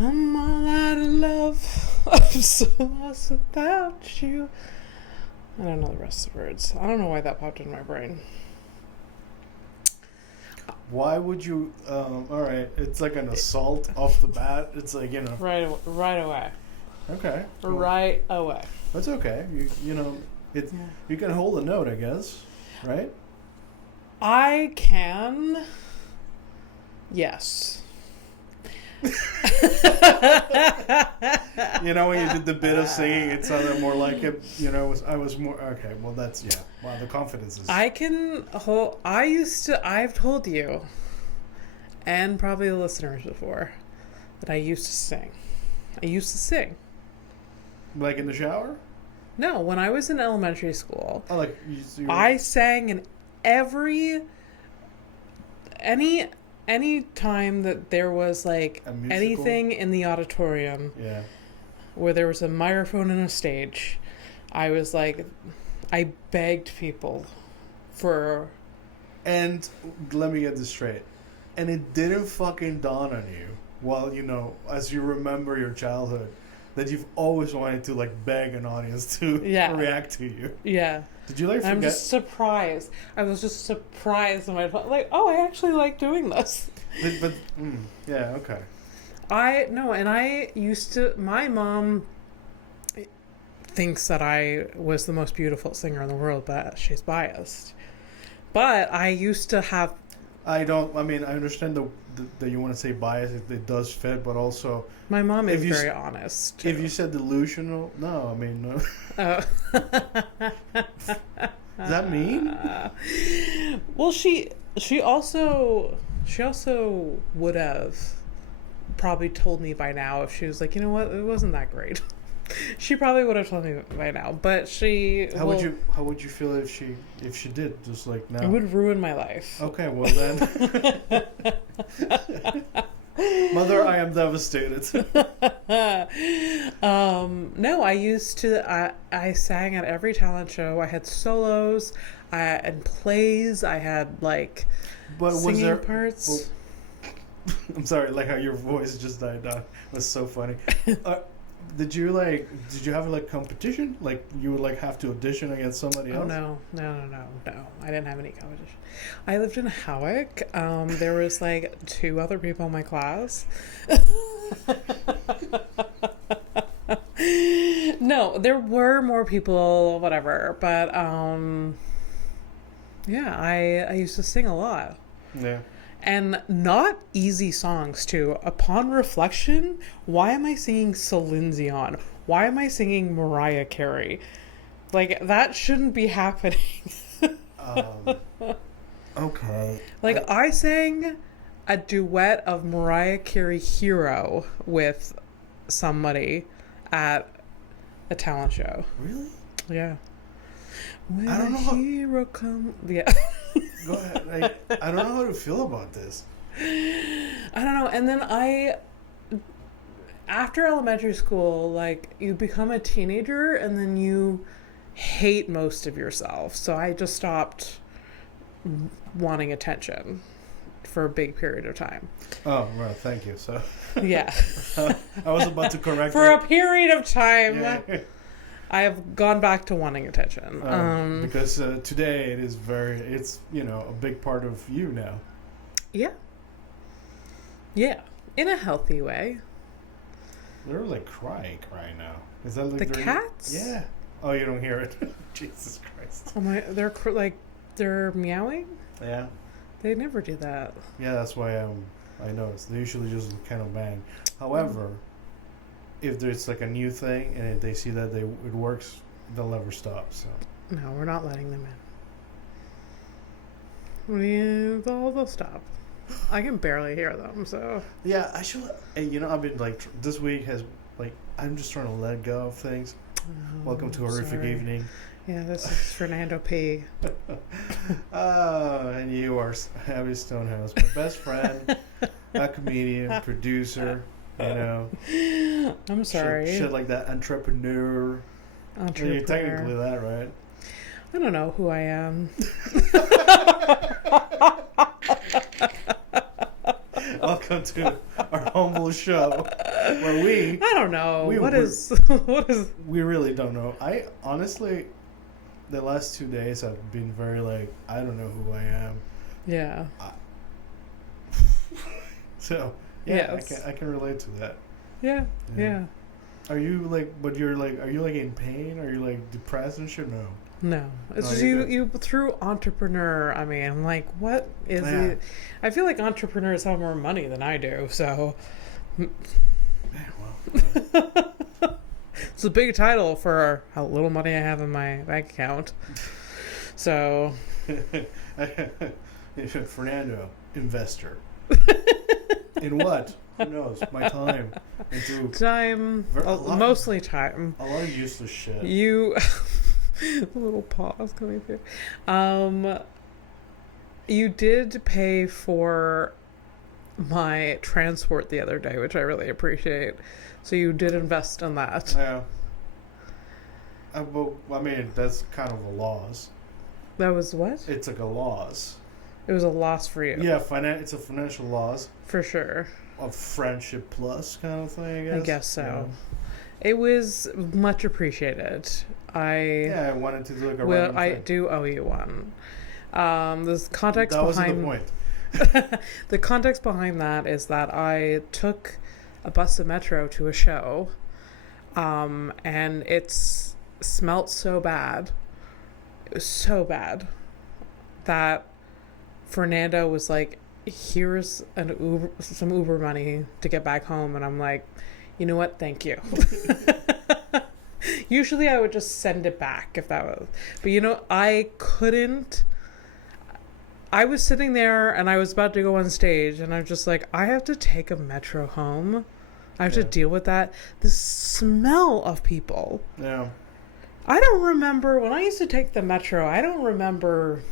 I'm all out of love. I'm so lost without you. I don't know the rest of the words. I don't know why that popped in my brain. Why would you? All right, it's like an assault off the bat. It's like, you know. Right away. Okay. Cool. Right away. That's okay. You know, it. Yeah. You can hold a note, I guess. Right. I can. Yes. You know, when you did the bit of singing, it sounded more like it. You know, I was more okay. Well, that's Wow, the confidence is. I can hold. I've told you, and probably the listeners before, that I used to sing. Like in the shower? No, when I was in elementary school. Oh, like I sang in any time that there was like anything in the auditorium. Yeah. Where there was a microphone and a stage, I was like, I begged people for. And let me get this straight. And it didn't fucking dawn on you, while, you know, as you remember your childhood, that you've always wanted to like beg an audience to react to you. Yeah. Did you like forget? I'm just surprised. I was just surprised when I thought, like, oh, I actually like doing this. Yeah, okay. My mom thinks that I was the most beautiful singer in the world, but she's biased. But I used to have... I understand that you want to say bias, it does fit, but also... My mom is very honest, too. If you said delusional... No, I mean... No. Oh. Does that mean? Well, she also would have probably told me by now if she was like, you know what, it wasn't that great. She probably would have told me by now, but she. How would you feel if she did? Just like now. It would ruin my life. Okay, well then. Mother, I am devastated. No, I used to. I sang at every talent show. I had solos, and plays. I had like singing parts. Well, I'm sorry, like how your voice just died down. It was so funny. Did you have like competition? Like you would like have to audition against somebody else? Oh no. I didn't have any competition. I lived in Howick. There was like 2 other people in my class. No, there were more people, whatever. But yeah, I used to sing a lot. Yeah. And not easy songs, too. Upon reflection, why am I singing Celine Dion? Why am I singing Mariah Carey? Like, that shouldn't be happening. Okay. Like, I sang a duet of Mariah Carey Hero with somebody at a talent show. Really? Yeah. When I don't know hero yeah. Go ahead. I don't know how to feel about this. I don't know. And then after elementary school, like, you become a teenager and then you hate most of yourself. So I just stopped wanting attention for a big period of time. Oh, right. Thank you. So yeah. I was about to correct for you. a period of time. Yeah. I have gone back to wanting attention. Because today it's a big part of you now. Yeah. Yeah. In a healthy way. They're like crying now. Is that like the cats? Yeah. Oh, you don't hear it. Jesus Christ. Oh my! They're meowing. Yeah. They never do that. Yeah, that's why I noticed. They usually just kind of bang. However, if there's like a new thing and they see that it works, they'll never stop. So. No, we're not letting them in. They'll stop. I can barely hear them, so. Yeah, I should. I've been like this week has like I'm just trying to let go of things. Welcome to Horrific Evening. Yeah, this is Fernando P. And you are Abby Stonehouse, my best friend, a comedian, producer. I'm sorry. Shit like that. Entrepreneur. You're technically that, right? I don't know who I am. Welcome to our humble show. Well, I don't know. What is? We really don't know. I honestly, the last 2 days I've been very like, I don't know who I am. Yeah. So yeah, yes. I can relate to that. Yeah. Are you like? But you're like, are you like in pain? Are you like depressed and shit? No. No, it's just you through entrepreneur. I mean, I'm like, what is it? I feel like entrepreneurs have more money than I do, so. Yeah, well. It's a big title for how little money I have in my bank account. So. Fernando, investor. In what? Who knows? My time. Mostly time. A lot of useless shit. A little pause coming through. You did pay for my transport the other day, which I really appreciate. So you did invest in that. Yeah. Well, I mean, that's kind of a loss. That was what? It's like a loss. It was a loss for you. Yeah, it's a financial loss. For sure. A friendship plus kind of thing, I guess so. Yeah. It was much appreciated. I wanted to do like a well, I do owe you one. The context that behind wasn't the point. The context behind that is that I took a bus and metro to a show, and it smelt so bad. It was so bad that Fernando was like, "Here's some Uber money to get back home," and I'm like, "You know what? Thank you." Usually I would just send it back if that was... But I couldn't... I was sitting there and I was about to go on stage and I'm just like, I have to take a metro home. I have to deal with that. The smell of people. Yeah. I don't remember... When I used to take the metro, I don't remember...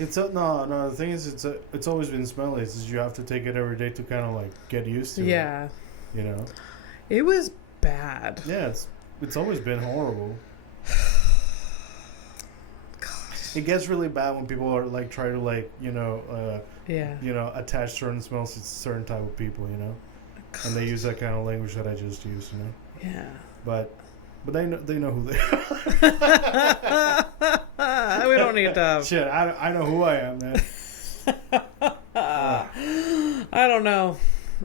No. The thing is, it's always been smelly. It's just you have to take it every day to kind of like get used to it. Yeah. It was bad. Yeah, it's always been horrible. Gosh. It gets really bad when people are like try to like attach certain smells to certain type of people, Gosh. And they use that kind of language that I just used, Yeah. But they know who they are. We don't need to. Shit, I know who I am, man. I don't know.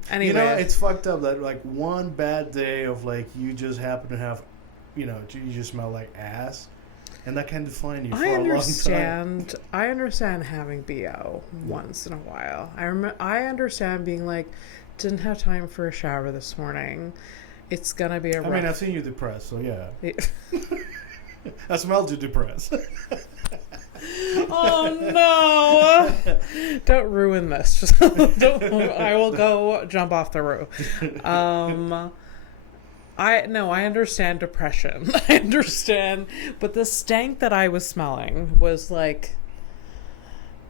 Anyway, it's fucked up that like one bad day of like you just happen to have, you just smell like ass, and that can define you for a long time. I understand having BO once in a while. I understand being like, didn't have time for a shower this morning. It's gonna be a. I mean, I've seen you depressed, so yeah. I smelled you depressed. Oh no! Don't ruin this. I will go jump off the roof. I understand depression. I understand, but the stank that I was smelling was like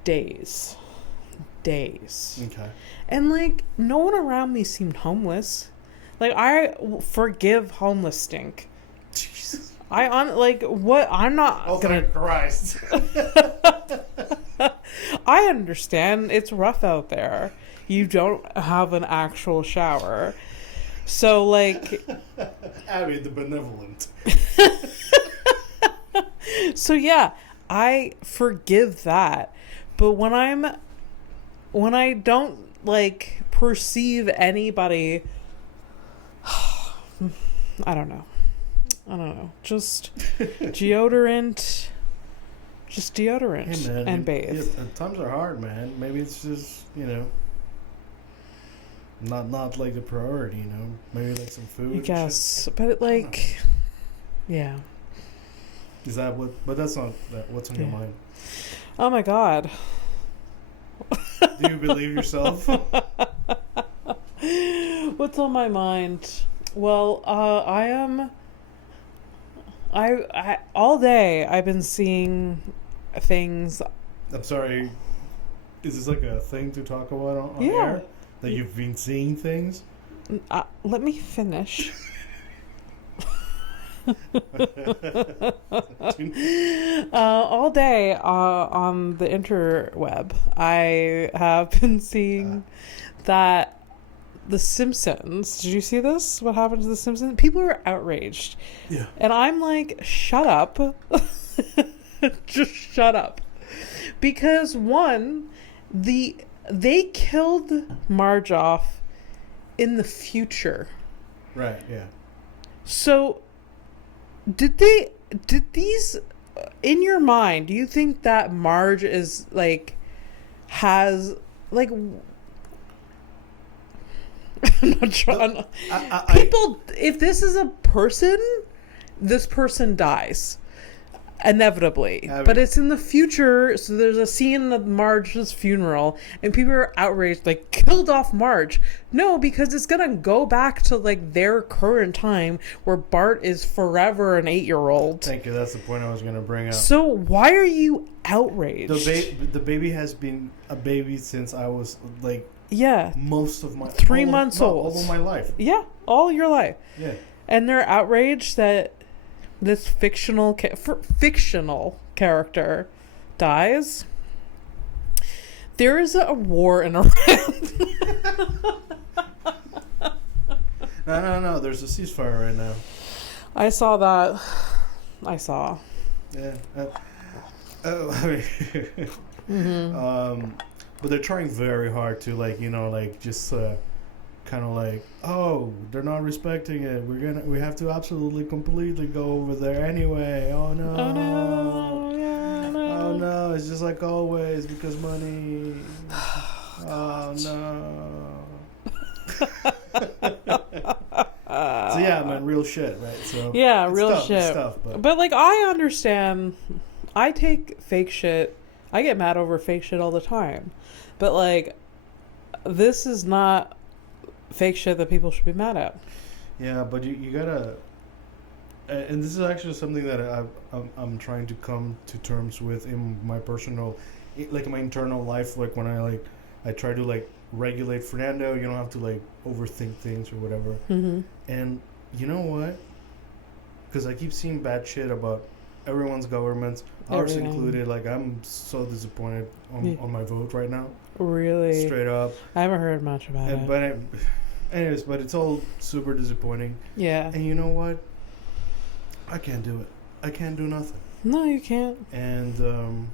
days. Okay. And like no one around me seemed homeless. Like I forgive homeless stink. Jesus. I'm not gonna. Thank Christ. I understand it's rough out there. You don't have an actual shower, so like. Abby the benevolent. So yeah, I forgive that, but when I don't like perceive anybody, I don't know. Just deodorant. Hey man, and bathe. Times are hard, man. Maybe it's just, not like the priority, Maybe like some food. I guess. But yeah. Is that what? But that's not what's on your mind. Oh my God. Do you believe yourself? What's on my mind? Well, I all day I've been seeing things. I'm sorry. Is this like a thing to talk about on air? That you've been seeing things? Let me finish. All day on the interweb, I have been seeing that The Simpsons. Did you see this? What happened to The Simpsons? People are outraged. Yeah. And I'm like, shut up. Just shut up. Because one, they killed Marge off in the future. Right, yeah. So did these, in your mind, do you think that Marge is like, has like, I'm not trying. People, if this is a person, this person dies inevitably. But it's in the future, so there's a scene of Marge's funeral, and people are outraged, like, killed off Marge. No, because it's gonna go back to like their current time where Bart is forever an 8-year-old. Thank you. That's the point I was gonna bring up. So why are you outraged? The baby has been a baby since I was like. Yeah. Most of my 3 months old. All of my life. Yeah, all your life. Yeah. And they're outraged that this fictional character dies. There is a war in Iran. No. There's a ceasefire right now. I saw that. Yeah. But they're trying very hard to just kind of like, oh, they're not respecting it. We have to absolutely completely go over there anyway. Oh no. Oh no. Yeah, no. Oh no. It's just like always because money. Oh no. So yeah, man, real shit, right? So yeah, real shit. But like, I understand. I take fake shit. I get mad over fake shit all the time. But like, this is not fake shit that people should be mad at. Yeah, but you gotta, and this is actually something that I'm trying to come to terms with in my personal, like my internal life. Like when I try to like regulate Fernando. You don't have to like overthink things or whatever. Mm-hmm. And you know what? Because I keep seeing bad shit about everyone's governments, ours included. Like, I'm so disappointed on my vote right now. Really? Straight up. I haven't heard much about it. But it's all super disappointing. Yeah. And you know what? I can't do it. I can't do nothing. No, you can't. And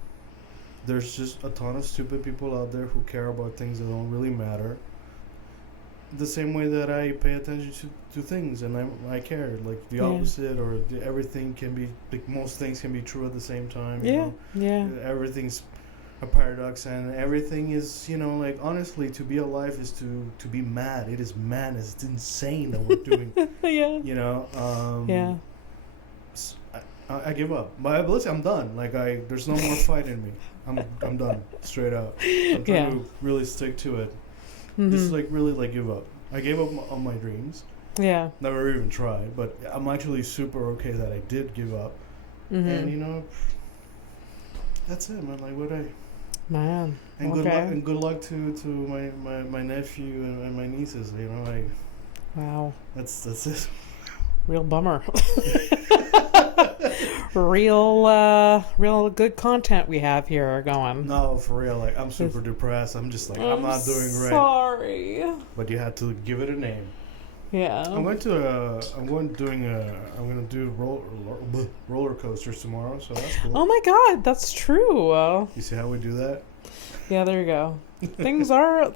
there's just a ton of stupid people out there who care about things that don't really matter. The same way that I pay attention to things and I care. Like the opposite, or everything can be, like most things can be true at the same time. You know? Everything's a paradox, and everything is, like, honestly, to be alive is to be mad. It is madness. It's insane that we're doing. I give up. But listen, I'm done. Like, there's no more fight in me. I'm done. Straight up. I'm trying to really stick to it. Mm-hmm. Just like really like give up. I gave up on my dreams. Yeah. Never even tried, but I'm actually super okay that I did give up. Mm-hmm. And that's it, man. Like what man. And good luck to my nephew and my nieces. Like wow. That's it. Real bummer. real good content we have here going. No, for real. Like, I'm super depressed. I'm just like, I'm not doing great. Sorry. But you had to give it a name. Yeah. I'm going to do roller coasters tomorrow, so that's cool. Oh my god, that's true. You see how we do that? Yeah, there you go. things are,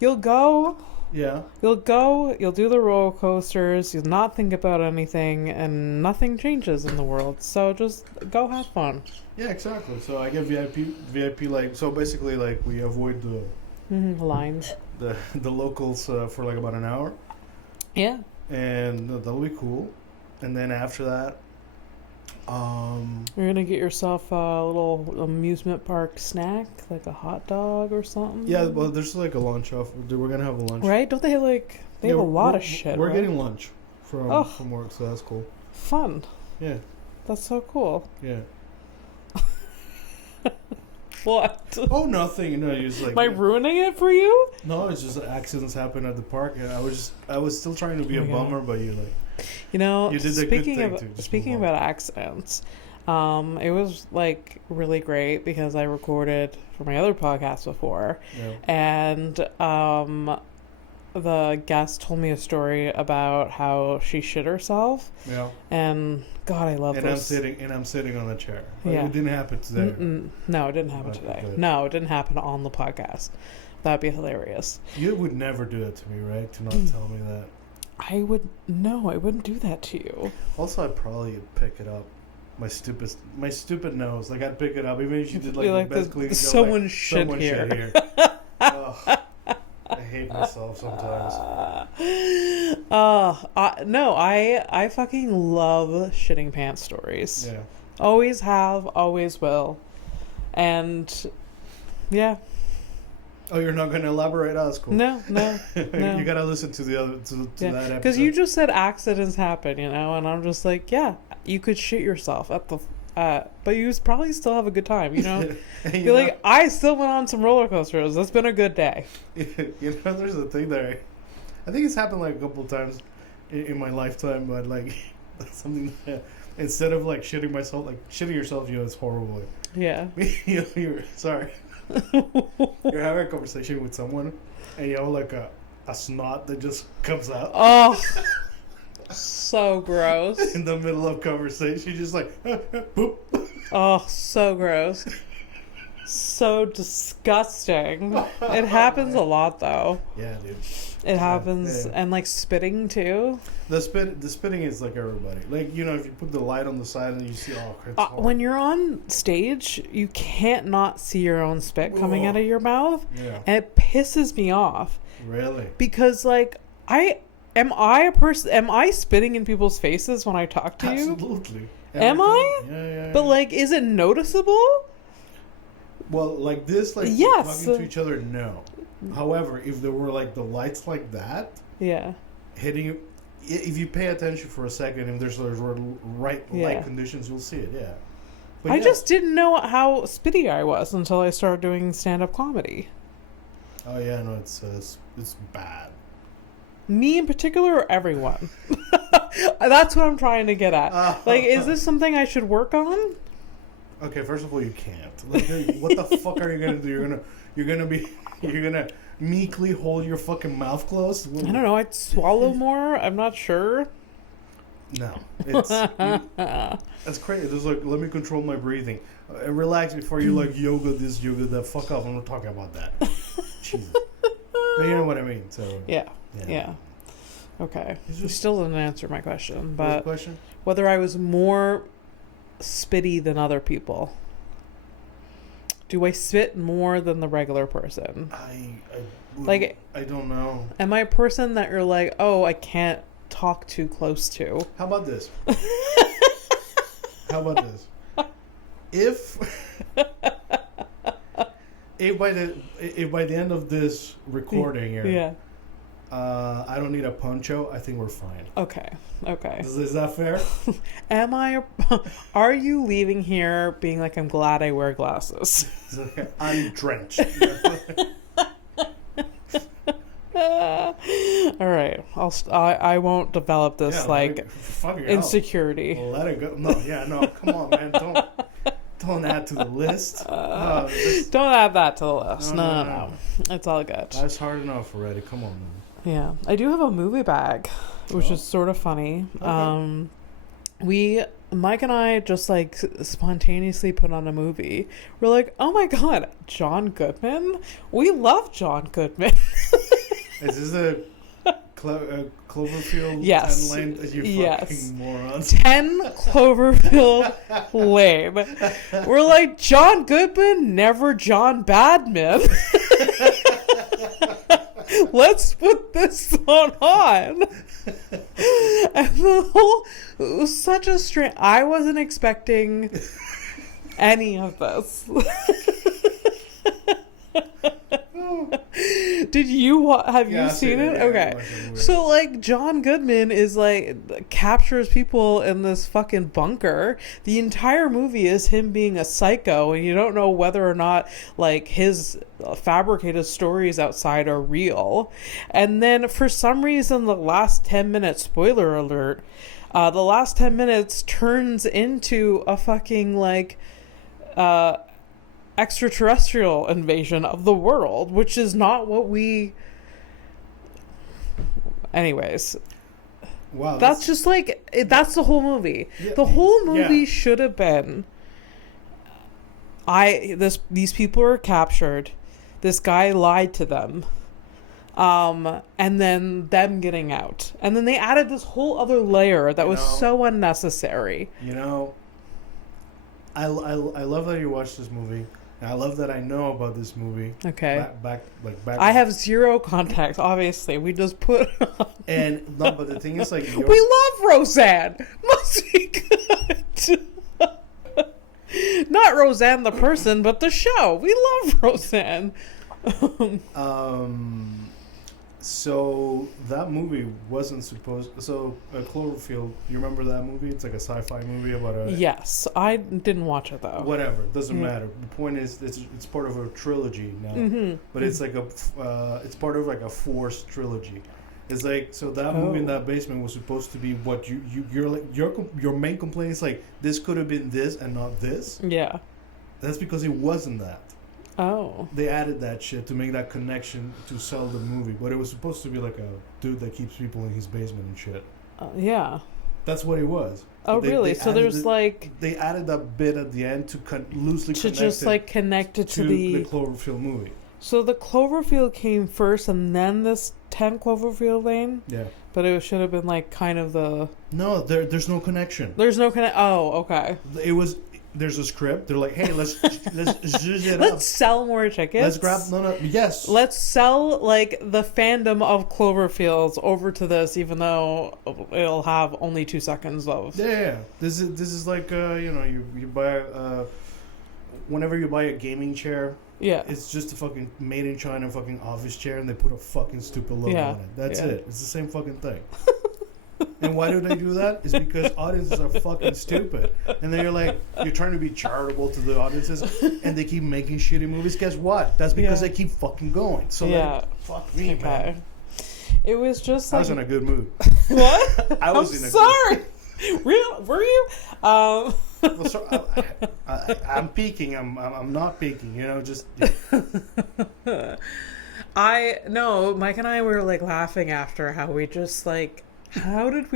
you'll go. Yeah. You'll do the roller coasters, you'll not think about anything, and nothing changes in the world. So just go have fun. Yeah, exactly. So I get VIP like, so basically like we avoid the lines. The locals for like about an hour. Yeah. And that'll be cool. And then after that, you're gonna get yourself a little amusement park snack, like a hot dog or something. Yeah, well, there's like a lunch off. We're gonna have a lunch, right? Don't they have they have a lot of shit? We're getting lunch from work, so that's cool. Fun. Yeah. That's so cool. Yeah. What? Oh, nothing. No, you just like. Am I ruining it for you? No, it's just accidents happen at the park, and I was still trying to be a bummer, but you like. You did a good thing too. Speaking about accidents, it was like really great because I recorded for my other podcast before, and the guest told me a story about how she shit herself. Yeah. And God, I love those. I'm sitting on the chair. Like, yeah. It didn't happen today. No, it didn't happen today. Good. No, it didn't happen on the podcast. That'd be hilarious. You would never do that to me, right? To not tell me that. I wouldn't do that to you. Also, I'd probably pick it up. My stupid nose. Like, I'd pick it up. Even if you did the best cleaning job. Someone shit here. Oh, I hate myself sometimes. No, I fucking love shitting pants stories. Yeah. Always have, always will. And, yeah. Oh, you're not going to elaborate? Oh, that's cool. No. You got to listen to the other to that episode. Because you just said accidents happen, and I'm just like, yeah, you could shit yourself at the, but you probably still have a good time, You're like, I still went on some roller coasters. That's been a good day. There's a thing there. I think it's happened like a couple of times in my lifetime, but like something that, instead of like shitting myself, like shitting yourself, it's horrible. Yeah. You're sorry. You're having a conversation with someone, and you have like a snot that just comes out. Oh, so gross! In the middle of conversation, you're just like, boop. Oh, so gross. So disgusting. It happens a lot, though. Yeah, dude. It happens, and like spitting too. The spitting is like everybody. Like, if you put the light on the side and you see, when you're on stage, you can't not see your own spit coming out of your mouth. Yeah. And it pisses me off. Really? Because like am I spitting in people's faces when I talk to you? Absolutely. Am I? Yeah. But like, is it noticeable? Well, like this, like yes. talking to each other, no. However, if there were like the lights like that, hitting you, if you pay attention for a second, if there's light conditions, you'll see it. Yeah. But I just didn't know how spitty I was until I started doing stand-up comedy. Oh yeah, no, it's bad. Me in particular, or everyone? That's what I'm trying to get at. Like, is this something I should work on? Okay, first of all, you can't. Like, what the fuck are you gonna do? You're gonna meekly hold your fucking mouth closed? I don't know. I'd swallow more. I'm not sure. No, that's crazy. It's like, let me control my breathing. Relax before you like yoga this, yoga that. Fuck off. I'm not talking about that. Jesus. But you know what I mean. So yeah. Okay. You still didn't answer my question, but question? Whether I was more spitty than other people. Do I spit more than the regular person? I don't know. Am I a person that you're like, oh, I can't talk too close to? How about this? If by the end of this recording here, I don't need a poncho, I think we're fine. Okay. Is that fair? Are you leaving here being like, I'm glad I wear glasses? I'm drenched. All right. I won't develop this insecurity. Let it go. No, come on, man. Don't add to the list. Don't add that to the list. No. It's all good. That's hard enough already. Come on, man. Yeah, I do have a movie bag, which is sort of funny. Okay. Mike and I just like spontaneously put on a movie. We're like, oh my god, John Goodman? We love John Goodman. Is this a Cloverfield? Yes. 10 Lane? You fucking morons. 10 Cloverfield Lane. We're like, John Goodman, never John Badman. Let's put this one on. And it was such a strange. I wasn't expecting any of this. Did you have you seen it? Okay. So like John Goodman is like captures people in this fucking bunker. The entire movie is him being a psycho, and you don't know whether or not like his fabricated stories outside are real. And then for some reason the last 10 minutes, spoiler alert, the last 10 minutes turns into a fucking like extraterrestrial invasion of the world, which is not what we Anyways. Wow. That's just like, that's the whole movie. Yeah, the whole movie should have been, these people were captured. This guy lied to them. And then them getting out. And then they added this whole other layer that was so unnecessary. I love that you watched this movie. And I love that I know about this movie. Okay. Back. I have zero context, obviously. We just put and no, but the thing is, like, we love Roseanne. Must be good. Not Roseanne the person, but the show. We love Roseanne. So that movie wasn't supposed. So Cloverfield. You remember that movie? It's like a sci-fi movie about a. Yes, I didn't watch it though. Whatever, doesn't matter. The point is, it's part of a trilogy now. But it's like it's part of like a forced trilogy. It's like, so that movie in that basement was supposed to be what you're like, your main complaint is like, this could have been this and not this. Yeah. That's because it wasn't that. Oh. They added that shit to make that connection to sell the movie, but it was supposed to be like a dude that keeps people in his basement and shit. Yeah. That's what it was. Oh, really? So there's they added that bit at the end to loosely to just like connect it to the Cloverfield movie. So the Cloverfield came first, and then this 10 Cloverfield Lane. Yeah. But it should have been like kind of the. No, there's no connection. There's no connection. Oh, okay. It was. There's a script. They're like, hey, let's zhuzh it up. Let's sell more tickets. Let's grab yes. Let's sell like the fandom of Cloverfields over to this, even though it'll have only 2 seconds of. Yeah. This is like you buy whenever you buy a gaming chair. Yeah. It's just a fucking made in China fucking office chair, and they put a fucking stupid logo on it. That's it. It's the same fucking thing. And why do they do that? It's because audiences are fucking stupid. And then you're trying to be charitable to the audiences, and they keep making shitty movies. Guess what? That's because they keep fucking going. So fuck me, man. It was just I was in a good mood. What? I was in a sorry. Real? Were you? Well, so I'm peaking. I'm not peaking. Just. Yeah. Mike and I were like laughing after how we just like. How did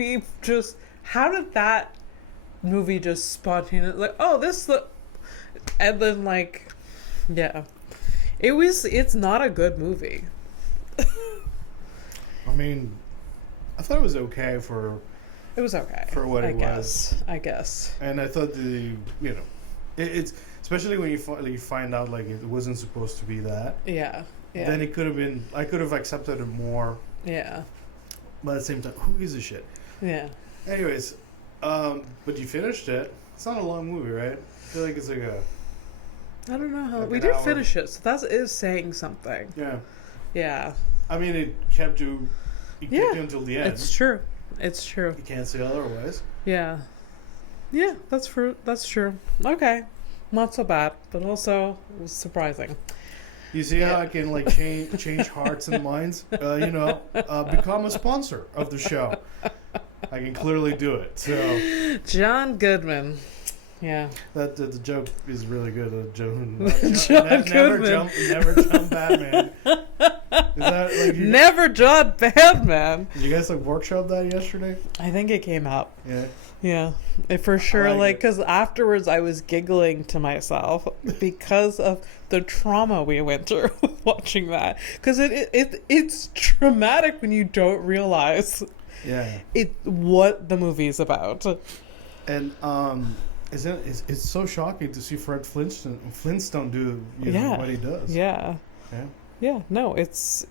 that movie just spontaneously, like, and then like, yeah, it's not a good movie. I mean, I thought it was okay for. It was okay for what it was. I guess. And I thought it's especially when you find out like it wasn't supposed to be that. Yeah. Yeah. Then it could have been. I could have accepted it more. Yeah. But at the same time, who gives a shit? Yeah. Anyways, but you finished it. It's not a long movie, right? I feel like it's like a. I don't know how we did finish it, so that is saying something. Yeah. Yeah. I mean, it kept you. It kept you until the end. It's true. It's true. You can't say otherwise. Yeah. Yeah, that's true. Okay, not so bad, but also it was surprising. You see how I can like change hearts and minds? Become a sponsor of the show. I can clearly do it. So, John Goodman. Yeah. That the joke is really good. John Goodman. Never jump Batman. Is that like Never jump Batman? Did you guys like workshop that yesterday? I think it came out. Yeah. Yeah, for sure. Because afterwards I was giggling to myself because of the trauma we went through watching that. Because it's traumatic when you don't realize what the movie is about. And it's so shocking to see Fred Flintstone do what he does. Yeah. Yeah. Yeah. No, it's.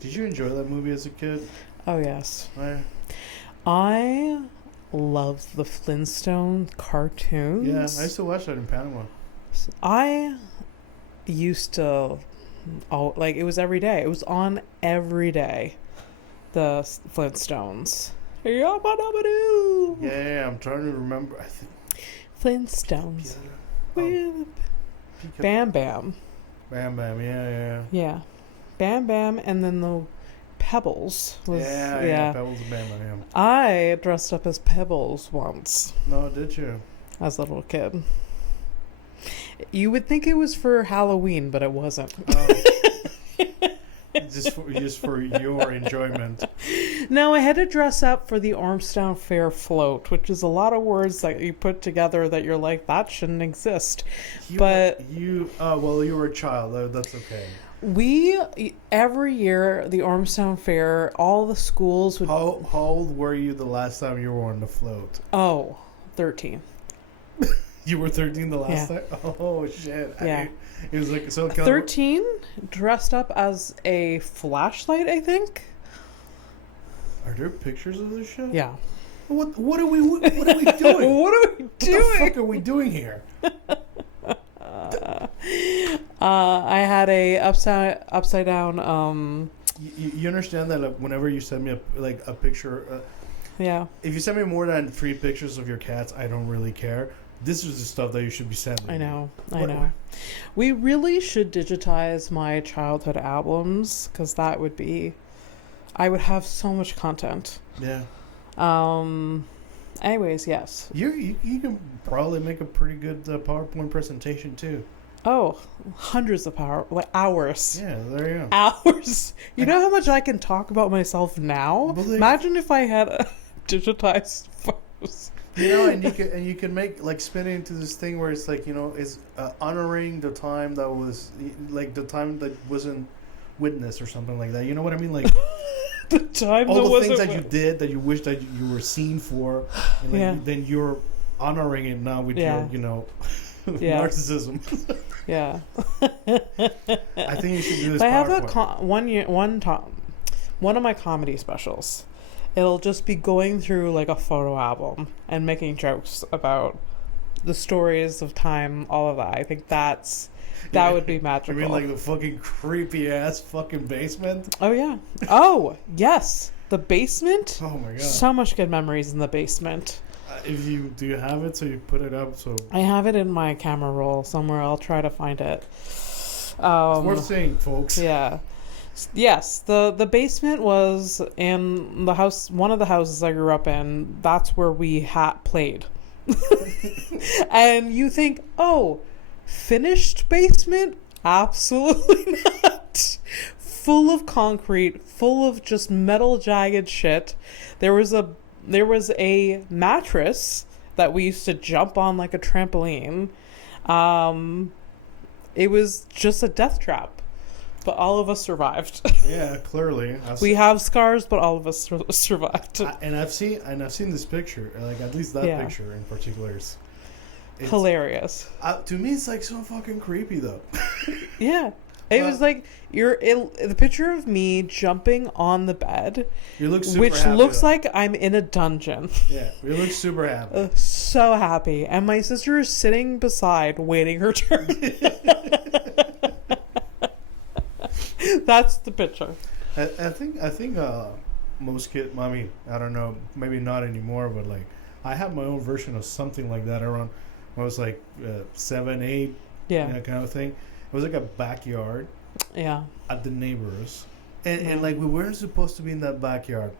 Did you enjoy that movie as a kid? Oh yes. Right. I love the Flintstone cartoons. Yeah, I used to watch that in Panama. I used to, it was every day. It was on every day. The Flintstones. Yeah, I'm trying to remember. I think Flintstones. Bam Bam. Bam Bam. Yeah. Yeah, Bam Bam, and then the Pebbles was Pebbles and Bam Bam. I dressed up as Pebbles once. No, did you? As a little kid. You would think it was for Halloween, but it wasn't. Just for your enjoyment. No, I had to dress up for the Ormstown Fair float, which is a lot of words that you put together that you're like, that shouldn't exist. You were a child. That's okay. Every year, the Ormstown Fair, all the schools would... How old were you the last time you were on the float? 13. You were 13 the last time? Oh, shit. Yeah. It was like... so 13, dressed up as a flashlight, I think. Are there pictures of this shit? Yeah. What are we doing? What are we doing? What the fuck are we doing here? I had a upside down. You understand that whenever you send me a picture, yeah. If you send me more than 3 pictures of your cats, I don't really care. This is the stuff that you should be sending. I know. We really should digitize my childhood albums because that would be. I would have so much content. Yeah. Anyways, yes. You can probably make a pretty good PowerPoint presentation too. Oh, hundreds of hours. Yeah, there you go. Hours. You know how much I can talk about myself now? Imagine if I had digitized photos. You know, and you can make spin it into this thing where it's is honoring the time that was the time that wasn't witnessed or something like that. You know what I mean? Like the time all the things that you did that you wish that you were seen for, and then you're honoring it now with your narcissism. Yeah. I think you should do this. I have one of my comedy specials. It'll just be going through a photo album and making jokes about the stories of time, all of that. I think that would be magical. I mean, the fucking creepy ass fucking basement. Oh yeah. Oh yes, the basement. Oh my god. So much good memories in the basement. Do you have it? So you put it up. So I have it in my camera roll somewhere. I'll try to find it. It's worth seeing, folks. Yeah. Yes, the basement was in the house. One of the houses I grew up in. That's where we played. And you think, oh, finished basement? Absolutely not. Full of concrete, full of just metal jagged shit. There was a mattress that we used to jump on like a trampoline. It was just a death trap. But all of us survived. Yeah, clearly. We have scars, but all of us survived. And I've seen this picture, at least that picture in particular. It's hilarious. To me, it's so fucking creepy though. Yeah, it was the picture of me jumping on the bed. You look super which happy, looks though. like I'm in a dungeon. Yeah, you look super happy. So happy, and my sister is sitting beside, waiting her turn. That's the picture. I think most kids. I mean, I don't know. Maybe not anymore. But I have my own version of something like that around when I was 7, 8. Yeah. Kind of thing. It was a backyard. Yeah. At the neighbors, and we weren't supposed to be in that backyard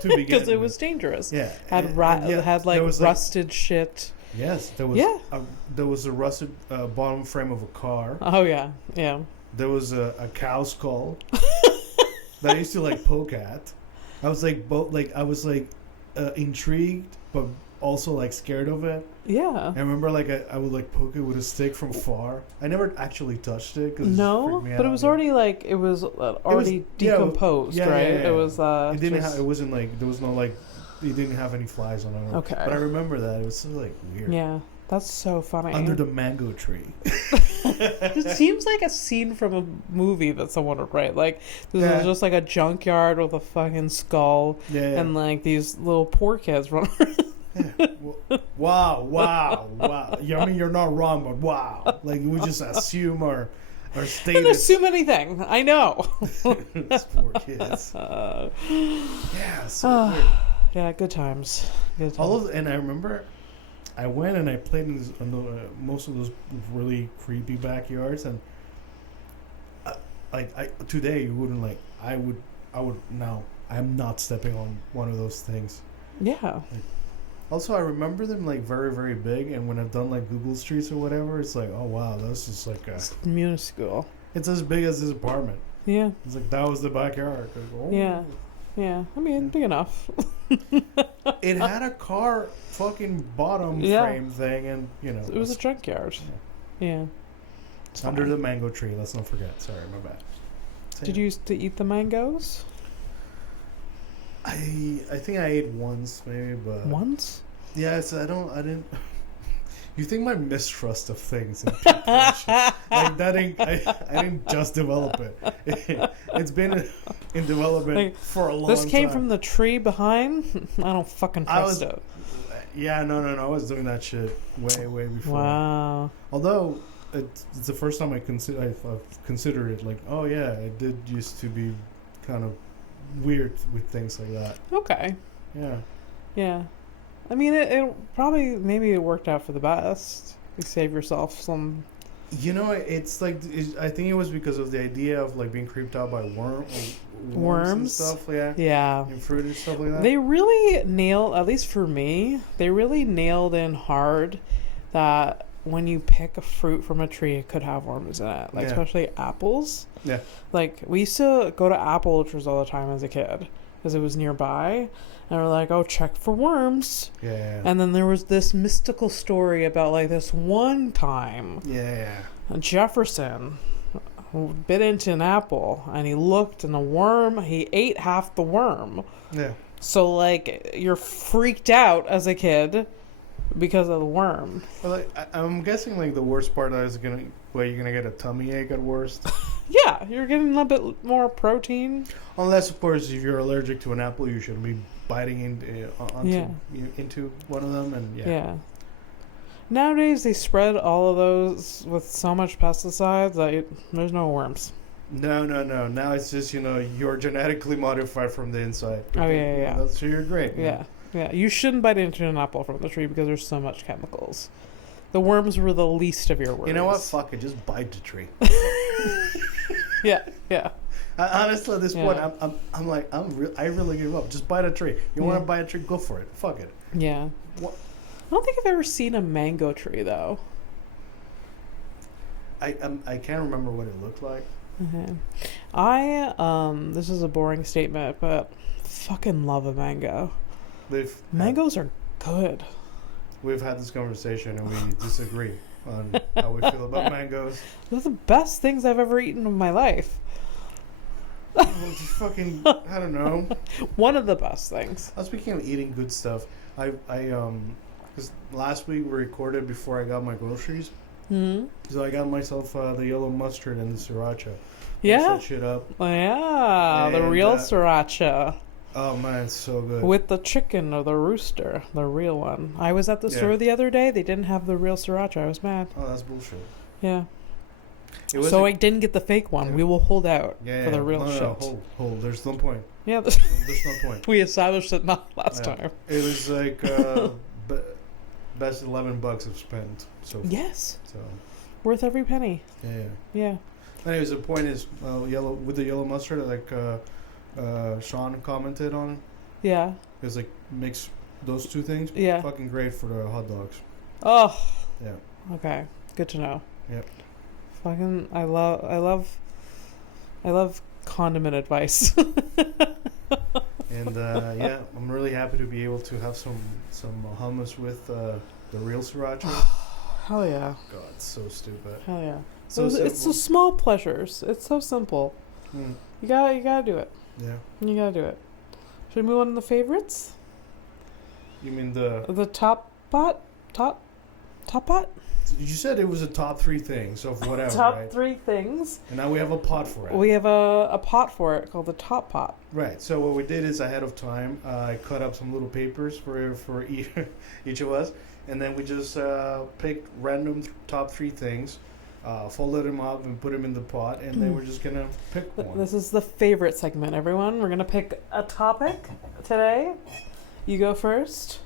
to begin because it was dangerous. Yeah. Had rusted shit. Yes, there was. Yeah. There was a rusted bottom frame of a car. Oh yeah. Yeah. There was a cow skull that I used to poke at. I was intrigued, but also scared of it. Yeah. I remember I would poke it with a stick from far. I never actually touched it. No, but it was already decomposed, right? Yeah. It was. It didn't have. It wasn't there was no it didn't have any flies on it. Okay. But I remember that it was so weird. Yeah. That's so funny. Under the mango tree. It seems like a scene from a movie that someone would write. This is just a junkyard with a fucking skull and these little poor kids running around. Yeah. Wow. I mean, you're not wrong, but wow. We just assume our status. Didn't assume anything. I know. These poor kids. Yeah, so weird. Yeah, good times. And I remember I went and I played in most of those really creepy backyards, and today you wouldn't I would now. I'm not stepping on one of those things. Yeah. Also, I remember them very very big, and when I've done Google Streets or whatever, it's oh wow, this is it's minuscule. It's as big as this apartment. Yeah. It's that was the backyard. Yeah. Yeah. I mean, big enough. It had a car fucking bottom frame thing, and it was a junkyard. Yeah. Under the mango tree. Let's not forget. Sorry, my bad. Did you used to eat the mangoes? I think I ate once, maybe, but once. Yes, I didn't. You think my mistrust of things and people and shit, like that ain't, I didn't just develop it. It's been in development for a long time. This came from the tree behind? I don't fucking trust it. Yeah, no. I was doing that shit way before. Wow. Although, it's the first time I've considered it, like, oh yeah, it did used to be kind of weird with things like that. Okay. Yeah. Yeah. I mean, it probably, maybe it worked out for the best. You save yourself some... You know, it's like, I think it was because of the idea of, like, being creeped out by worms and stuff. Yeah. And fruit and stuff like that. They really nailed, at least for me, they really nailed in hard that when you pick a fruit from a tree, it could have worms in it. Like, especially apples. Yeah. Like, we used to go to apple orchards all the time as a kid because it was nearby. And we're like, oh, check for worms. Yeah. And then there was this mystical story about, like, this one time. Yeah. Jefferson bit into an apple, and he looked, and he ate half the worm. Yeah. So, like, you're freaked out as a kid because of the worm. Well, like, I'm guessing, like, the worst part is where you're gonna get a tummy ache at worst. Yeah, you're getting a little bit more protein. Unless, of course, if you're allergic to an apple, you shouldn't be biting into one of them, and yeah. Nowadays, they spread all of those with so much pesticides that there's no worms. No. Now it's just, you're genetically modified from the inside. Oh, yeah. So you're great. Yeah. You shouldn't bite into an apple from the tree because there's so much chemicals. The worms were the least of your worries. You know what? Fuck it. Just bite the tree. Yeah. Honestly, at this point, I'm like, I really give up. Just bite a tree. You want to bite a tree? Go for it. Fuck it. Yeah. What? I don't think I've ever seen a mango tree though. I can't remember what it looked like. Mm-hmm. This is a boring statement, but fucking love a mango. Mangoes are good. We've had this conversation and we disagree on how we feel about mangoes. They're the best things I've ever eaten in my life. Well, just fucking, I don't know. One of the best things. Speaking of eating good stuff, because last week we recorded before I got my groceries. Mm-hmm. So I got myself the yellow mustard and the sriracha. Yeah. Mix that shit up. Yeah, the real sriracha. Oh man, it's so good. With the chicken or the rooster, the real one. I was at the store the other day. They didn't have the real sriracha. I was mad. Oh, that's bullshit. Yeah. So I didn't get the fake one. We will hold out for the real shit. No, hold. There's no point. Yeah. There's no point. We established it not last time. It was like best $11 I've spent so far. Yes. So worth every penny. Yeah. Anyways, the point is, with the yellow mustard, like Sean commented on it. Yeah. It was like mix those two things. Yeah. Fucking great for the hot dogs. Oh. Yeah. Okay. Good to know. Yep. Fucking, I love condiment advice. And I'm really happy to be able to have some hummus with the real sriracha. Hell yeah. God, it's so stupid. Hell yeah. So it's the small pleasures. It's so simple. You gotta do it. Yeah. You gotta do it. Should we move on to the favorites? You mean the top pot? Top pot? You said it was a top 3 things of whatever, Top 3 things. And now we have a pot for it. We have a pot for it called the top pot. Right. So what we did is ahead of time, I cut up some little papers for each of us, and then we just picked random top 3 things, folded them up and put them in the pot, and then we're just gonna pick one. This is the favorite segment, everyone. We're gonna pick a topic today. You go first.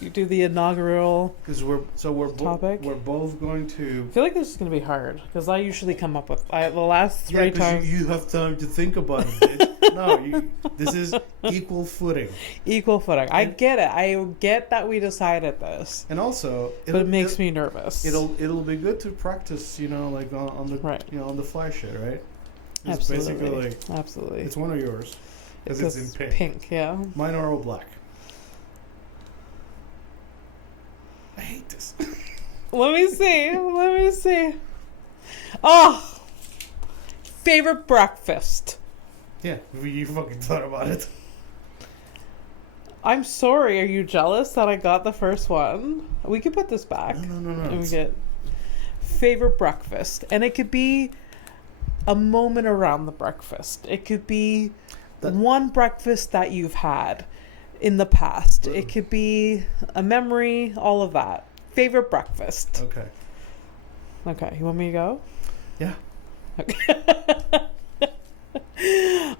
You do the inaugural topic. We're both going to. I feel like this is going to be hard because I usually come up with the last 3 times. You have time to think about it. No, this is equal footing. Equal footing. I get it. I get that we decided this. And also, but it makes me nervous. It'll be good to practice. Like on the on the fly shit, right? It's basically like absolutely. It's one of yours because it's in pink. Pink, yeah. Mine are all black. I hate this. Let me see. Oh, favorite breakfast. Yeah, you fucking thought about it. I'm sorry. Are you jealous that I got the first one? We could put this back. No. And we get favorite breakfast, and it could be a moment around the breakfast. It could be one breakfast that you've had in the past. It could be a memory. All of that. Favorite breakfast. Okay. Okay. You want me to go? Yeah. Okay.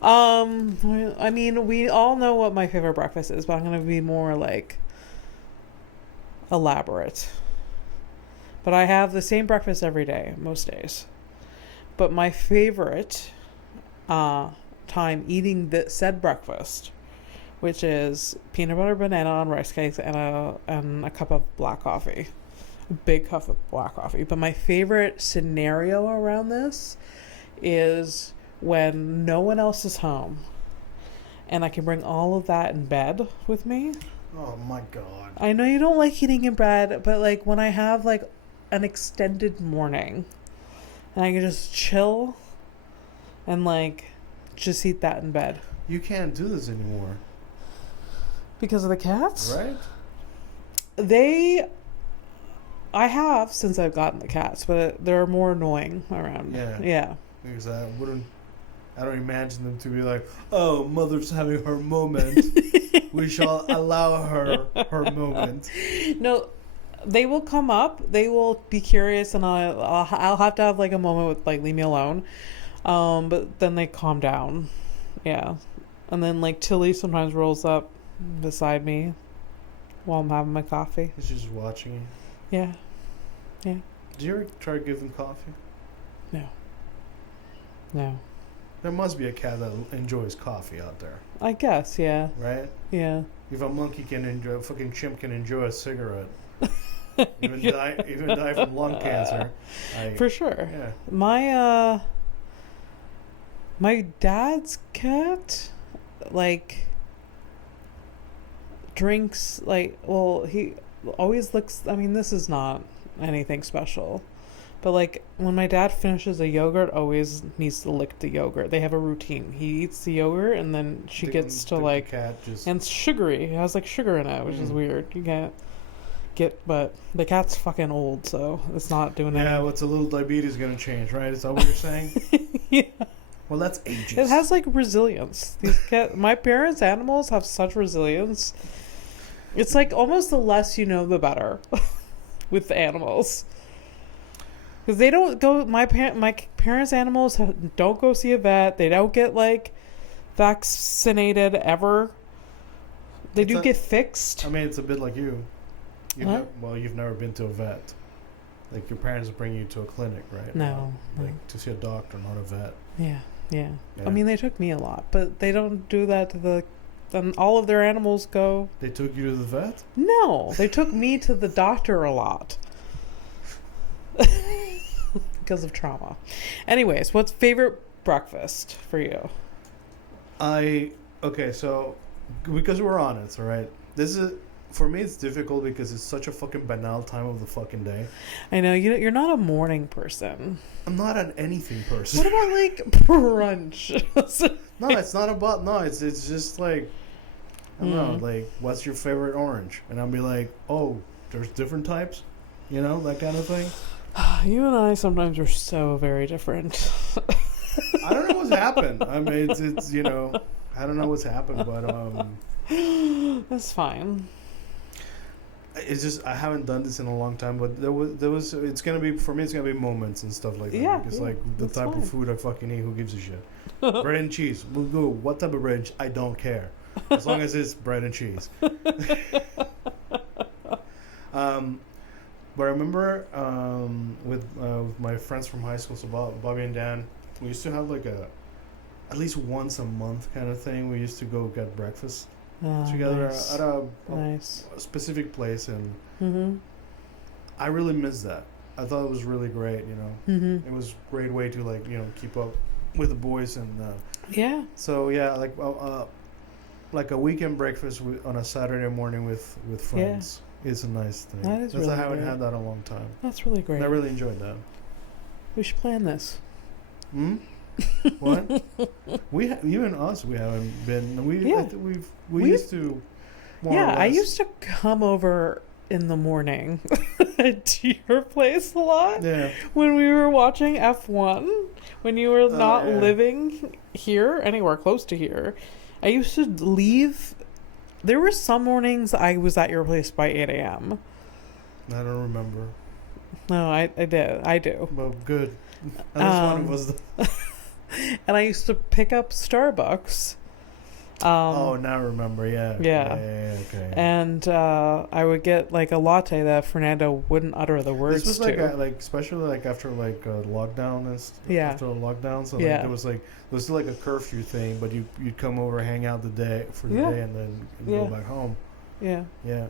I mean, we all know what my favorite breakfast is, but I'm going to be more like elaborate. But I have the same breakfast every day, most days. But my favorite time eating said breakfast, which is peanut butter banana on rice cakes and a cup of black coffee. A big cup of black coffee. But my favorite scenario around this is when no one else is home and I can bring all of that in bed with me. Oh my god. I know you don't like eating in bed, but like when I have like an extended morning and I can just chill and like just eat that in bed. You can't do this anymore. Because of the cats? Right? I have since I've gotten the cats, but they're more annoying around. Yeah. Because I don't imagine them to be like, oh, mother's having her moment. We shall allow her moment. No, they will come up. They will be curious, and I'll have to have like a moment with like leave me alone. But then they calm down. Yeah, and then like Tilly sometimes rolls up beside me while I'm having my coffee. She's just watching you. Yeah. Did you ever try to give them coffee? No. There must be a cat that enjoys coffee out there. I guess, yeah. Right? Yeah. If a monkey can enjoy, a fucking chimp can enjoy a cigarette, even die from lung cancer. For sure. Yeah. My dad's cat, like, drinks, like, well, he always looks, I mean, this is not anything special. But, like, when my dad finishes a yogurt, always needs to lick the yogurt. They have a routine. He eats the yogurt, and then she gets to, like... And it's sugary. It has, like, sugar in it, which is weird. You can't get... But the cat's fucking old, so it's not doing anything. Yeah, what's a little diabetes going to change, right? Is that what you're saying? Yeah. Well, that's ages. It has, like, resilience. My parents' animals have such resilience. It's, like, almost the less you know, the better with the animals. Because they don't go, my parents' animals don't go see a vet. They don't get, like, vaccinated ever. They get fixed. I mean, it's a bit like you. You've never been to a vet. Like, your parents bring you to a clinic, right? No. Like, to see a doctor, not a vet. Yeah. I mean, they took me a lot, but they don't do that to all of their animals go. They took you to the vet? No, they took me to the doctor a lot. Because of trauma. Anyways, what's favorite breakfast for you? Okay, so because we're honest, all right? This is, for me, it's difficult because it's such a fucking banal time of the fucking day. I know, you're not a morning person. I'm not an anything person. What about, like, brunch? No, it's not about, it's just like, I don't know, like, what's your favorite orange? And I'll be like, oh, there's different types? You know, that kind of thing. You and I sometimes are so very different. I don't know what's happened. I mean, it's you know, I don't know what's happened, but that's fine. It's just I haven't done this in a long time, but there was it's gonna be, for me, it's gonna be moments and stuff like that. Yeah, it's like the type of food I fucking eat. Who gives a shit? Bread and cheese. We'll go. What type of bread? I don't care, as long as it's bread and cheese. But I remember with my friends from high school, so Bobby and Dan, we used to have like at least once a month kind of thing. We used to go get breakfast together at a specific place, and I really miss that. I thought it was really great, you know. It was a great way to, like, you know, keep up with the boys, and yeah. So yeah, like a weekend breakfast on a Saturday morning with friends is a nice thing. That is really I haven't great. had that in a long time. That's really great. And I really enjoyed that. We should plan this. Hmm. What? Even us, we haven't been. We used to. I used to come over in the morning to your place a lot. Yeah. When we were watching F1, when you were not living here, anywhere close to here, I used to leave. There were some mornings I was at your place by 8 a.m. I don't remember. No, I did. I do. Well, good. And this one was the. And I used to pick up Starbucks. Now I remember. Yeah. Okay. And I would get like a latte that Fernando wouldn't utter the words. This was especially like after lockdown after a lockdown. So there was like a curfew thing, but you'd come over, hang out the day, and then go back home. Yeah. Yeah.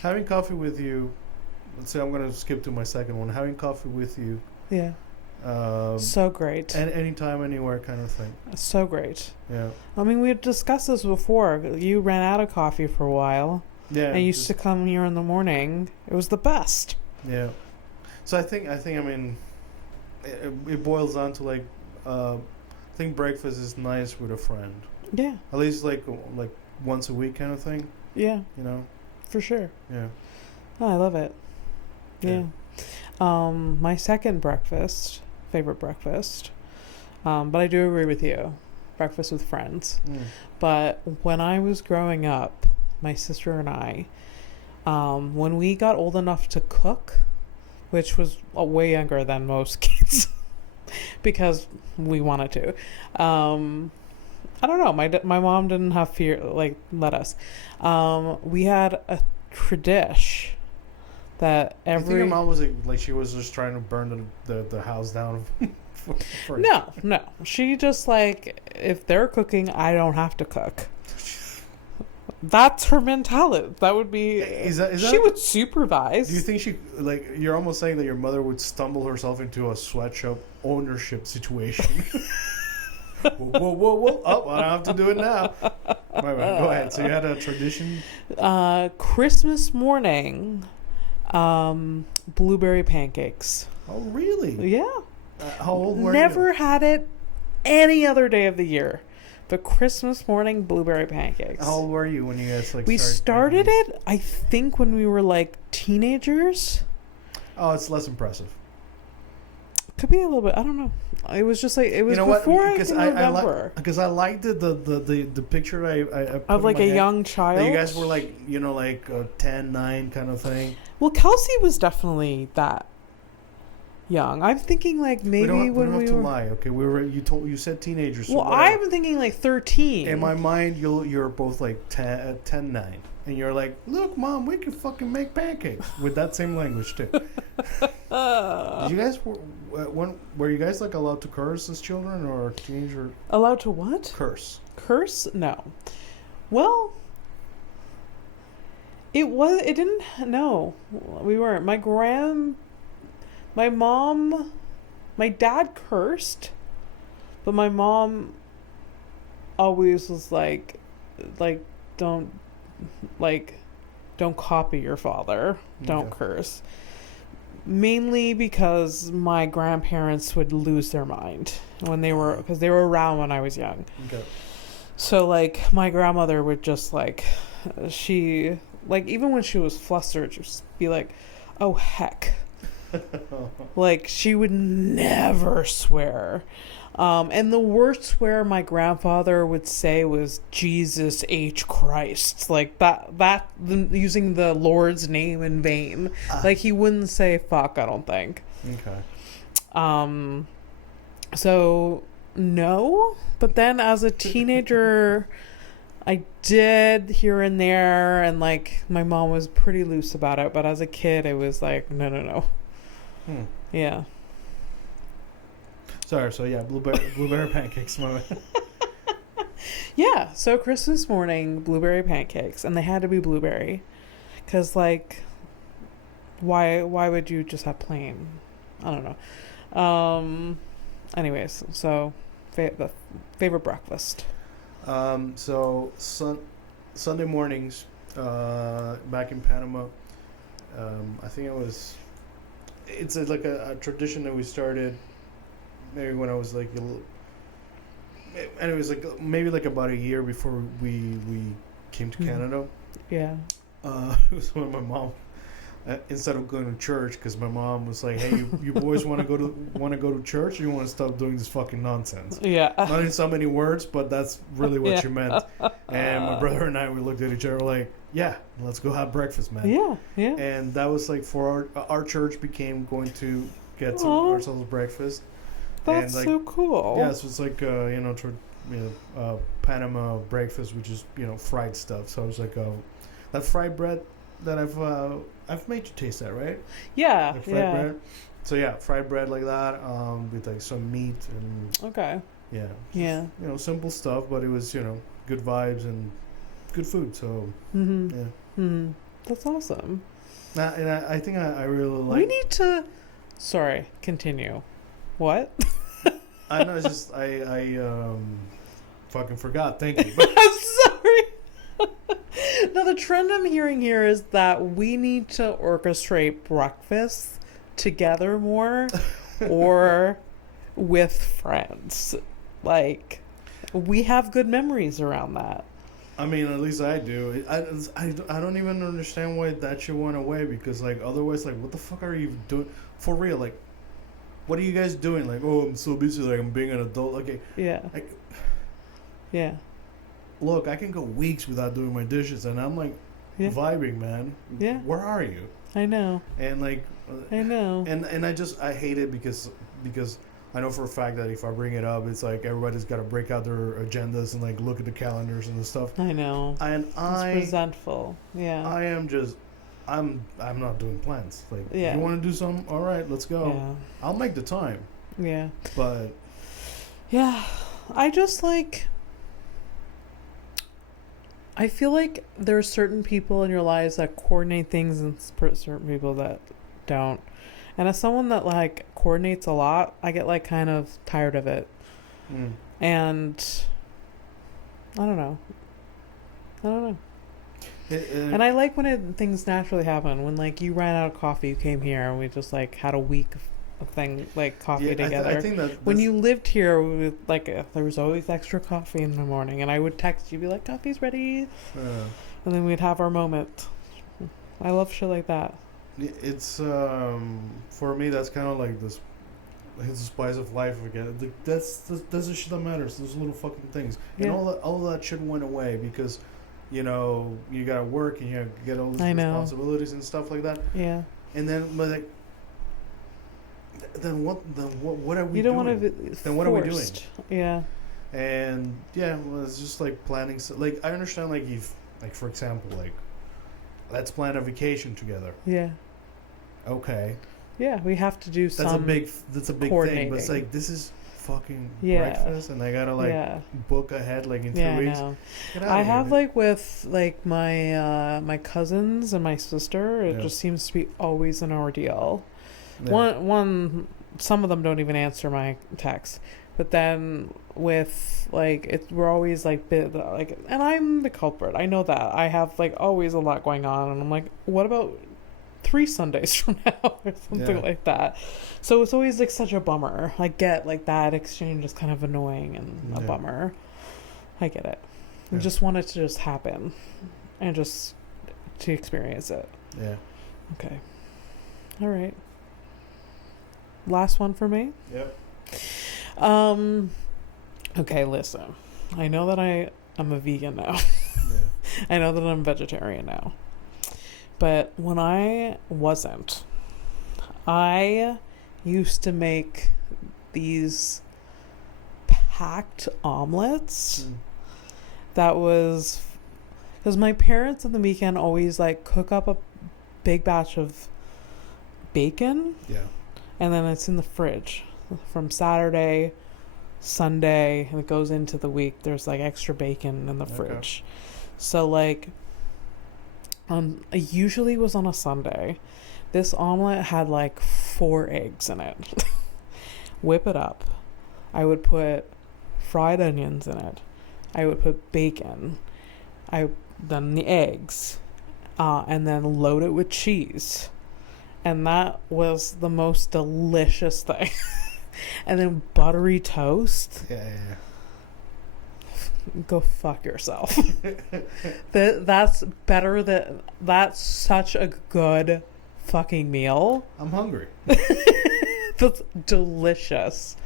Having coffee with you. Let's say I'm gonna skip to my second one. Having coffee with you. Yeah. So great. And anytime, anywhere kind of thing. So great. Yeah. I mean, we had discussed this before. You ran out of coffee for a while. Yeah. And you used to come here in the morning. It was the best. Yeah. So I think I mean, it boils down to I think breakfast is nice with a friend. Yeah. At least like once a week kind of thing. Yeah. You know. For sure. Yeah. Oh, I love it. Yeah. My second favorite breakfast, but I do agree with you, breakfast with friends. But when I was growing up, my sister and I, when we got old enough to cook, which was way younger than most kids because we wanted to, I don't know, my mom didn't have fear, let us, we had a tradition that I think your mom was like she was just trying to burn the house down. No. She just if they're cooking, I don't have to cook. That's her mentality. That would be. Is that she would supervise. Do you think she you're almost saying that your mother would stumble herself into a sweatshop ownership situation? Whoa! Oh, I don't have to do it now. Right, go ahead. So you had a tradition. Christmas morning. Blueberry pancakes. Oh, really? Yeah. How old were you? Never had it any other day of the year, but Christmas morning blueberry pancakes. How old were you when you guys We started it, I think, when we were teenagers. Oh, it's less impressive. Could be a little bit. I don't know. It was just it was before I can remember. Because I liked the picture I put of a young child. You guys were 10, 9 kind of thing. Well, Kelsey was definitely that young. I'm thinking maybe we when don't we have to were. lie. Okay, you said teenagers. So well, I'm thinking 13. In my mind, you're both 10, 9. And you're like, look, Mom, we can fucking make pancakes with that same language too. Did you guys were you guys allowed to curse as children or teenager? Allowed to what? Curse. Curse? No. Well, it didn't. No, we weren't. My dad cursed, but my mom always was don't copy your father. Don't curse. Mainly because my grandparents would lose their mind because they were around when I was young. Okay. So my grandmother would just she even when she was flustered, just be oh heck. She would never swear. And the worst swear my grandfather would say was Jesus H. Christ. That using the Lord's name in vain. He wouldn't say fuck, I don't think. Okay. So no, but then as a teenager I did here and there, and my mom was pretty loose about it, but as a kid it was no. Yeah. Sorry, so yeah, blueberry pancakes. Yeah, so Christmas morning, blueberry pancakes, and they had to be blueberry, because why would you just have plain? I don't know. Anyways, so the favorite breakfast? So Sunday mornings, back in Panama, I think it's like a tradition that we started maybe when I was like, and it was like maybe like about a year before we came to Canada. Yeah. It was when my mom, instead of going to church, because my mom was like, "Hey, you boys want to go to church? Or you want to stop doing this fucking nonsense?" Yeah. Not in so many words, but that's really what she meant. And my brother and I, we looked at each other like, "Yeah, let's go have breakfast, man." Yeah. Yeah. And that was like for our church became going to get ourselves breakfast. That's and, so cool. Yeah, so it's like Panama breakfast, which is fried stuff. So it was like that fried bread that I've made you taste that, right? Yeah, like fried bread. So yeah, fried bread like that, with like some meat and okay. Yeah. Yeah. Simple stuff, but it was good vibes and good food. So That's awesome. And I think I really like. We need to. Sorry, continue. What? I know. It's just I fucking forgot. Thank you. I'm sorry. Now the trend I'm hearing here is that we need to orchestrate breakfast together more, or with friends. Like, we have good memories around that. I mean, at least I do. I don't even understand why that shit went away, because like otherwise, like, what the fuck are you doing for real? Like, what are you guys doing? Like, oh, I'm so busy. Like, I'm being an adult. Okay. Yeah. Yeah. Look, I can go weeks without doing my dishes, and I'm like vibing, man. Yeah. Where are you? I know. And like, I know. And I hate it because I know for a fact that if I bring it up, it's like everybody's got to break out their agendas and like look at the calendars and the stuff. I know. And it's resentful. Yeah. I am just. I'm not doing plans. Like, you want to do something? All right, let's go. Yeah. I'll make the time. Yeah. But. Yeah, I just like. I feel like there are certain people in your lives that coordinate things and certain people that don't. And as someone that like coordinates a lot, I get like kind of tired of it. And I don't know. And I like when things naturally happen. When like you ran out of coffee, you came here, and we just like had a week of coffee together. I think that when you lived here, we would, like there was always extra coffee in the morning, and I would text you, be like, "Coffee's ready," and then we'd have our moment. I love shit like that. It's for me, that's kind of like this. It's the spice of life again. That's the shit that matters. Those little fucking things, and all that shit went away because. You gotta work and you get all these responsibilities and stuff like that. Yeah. And then, but like, then what are we doing? You don't want to. Then what are we doing? Yeah. And it's just like planning. Like, I understand, like, if, like, for example, like, let's plan a vacation together. Yeah. Okay. Yeah, we have to do some. That's a big thing. But it's like, this is fucking breakfast, and I gotta like book ahead like in 3 weeks. I have like with like my cousins and my sister, it just seems to be always an ordeal. Some of them don't even answer my texts, but then with like we're always like and I'm the culprit. I know that I have like always a lot going on, and I'm like, what about 3 Sundays from now or something like that. So it's always like such a bummer. I get like that exchange is kind of annoying and a bummer. I get it. I just want it to just happen and just to experience it. Yeah. Okay. All right. Last one for me. Yep. Okay, listen. I know that I'm a vegan now. I know that I'm vegetarian now. But when I wasn't, I used to make these packed omelets. That was because my parents on the weekend always like cook up a big batch of bacon. Yeah. And then it's in the fridge from Saturday, Sunday, and it goes into the week. There's like extra bacon in the fridge. So like usually was on a Sunday. This omelet had like 4 eggs in it. Whip it up. I would put fried onions in it. I would put bacon. Then the eggs. And then load it with cheese. And that was the most delicious thing. And then buttery toast. Yeah. Go fuck yourself. That's better than... That's such a good fucking meal. I'm hungry. That's delicious.